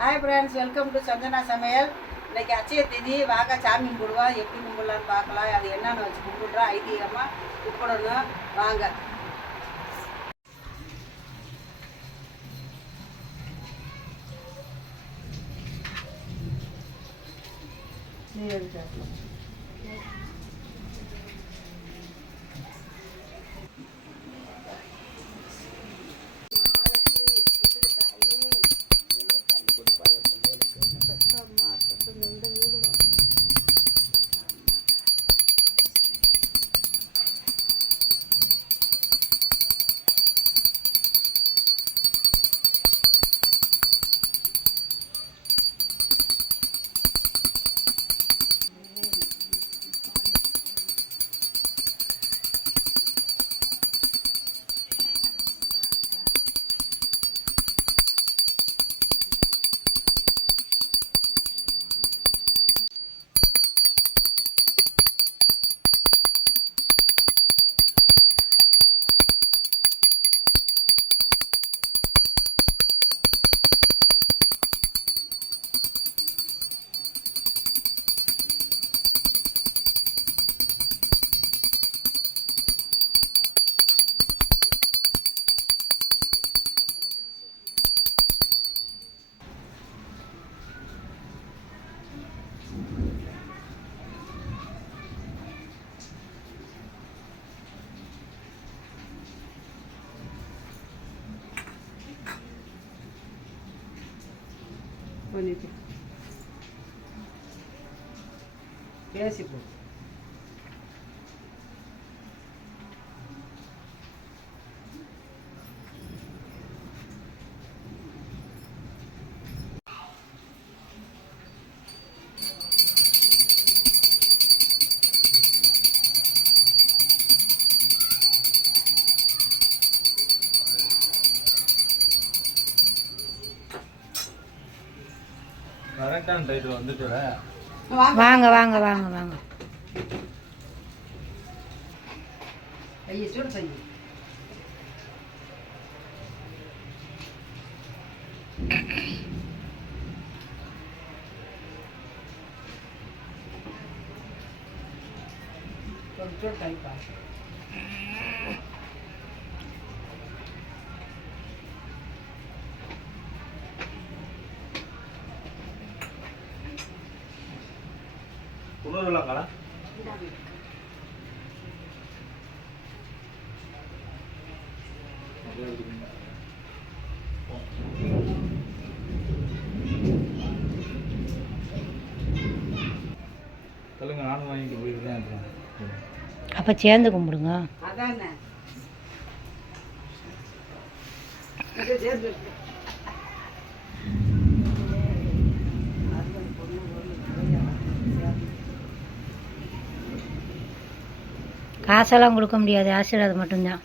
Hi friends, welcome to Sanjana சமையல். இன்றைக்கி அச்சய திதி, வாங்க சாமி கும்பிடுவோம். எப்படி கும்பிடலான்னு பார்க்கலாம். அது என்னென்னு வச்சு கும்பிட்றோம், ஐதீகமாக கும்பிடணும். வாங்க. பேசிப்போம். கரெக்டான டைட் வந்துட்டு வாங்க வாங்க வாங்க வாங்க. ஐயா சூடு செய்ய. கொஞ்சம் டைப்பா குளிரலாங்களா? சொல்லுங்க, நானும் வாங்கிட்டு போயிருக்கேன். அப்போ சேர்ந்து கும்பிடுங்க. அதானே காசெல்லாம் கொடுக்க முடியாது, ஆசீர்வாதம் மட்டும்தான்.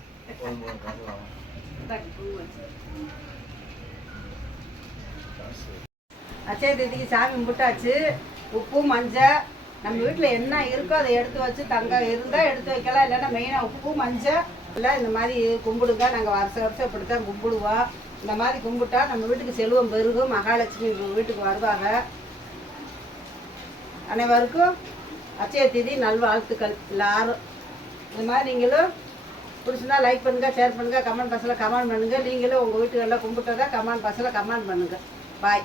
அச்சய திதிக்கு சாமி கும்பிட்டாச்சு. உப்பு மஞ்சள் நம்ம வீட்டில் என்ன இருக்கோ அதை எடுத்து வச்சு, தங்கம் இருந்தால் எடுத்து வைக்கலாம், இல்லைன்னா மெயினாக உப்பு மஞ்சள் இல்லை இந்த மாதிரி கும்பிடுங்க. நாங்கள் வருஷம் இப்படி தான் கும்பிடுவோம். இந்த மாதிரி கும்பிட்டா நம்ம வீட்டுக்கு செல்வம் பெருகும், மகாலட்சுமி வீட்டுக்கு வருவாங்க. அனைவருக்கும் அச்சய திதி நல்வாழ்த்துக்கள். எல்லாரும் இந்த மாதிரி நீங்களும் பிடிச்சிருந்தா லைக் பண்ணுங்கள், ஷேர் பண்ணுங்கள், கமெண்ட் பாக்ஸில் கமெண்ட் பண்ணுங்கள். நீங்களும் உங்கள் வீட்டுகளில் கும்பிட்டதா கமெண்ட் பாக்ஸில் கமெண்ட் பண்ணுங்கள். பாய்.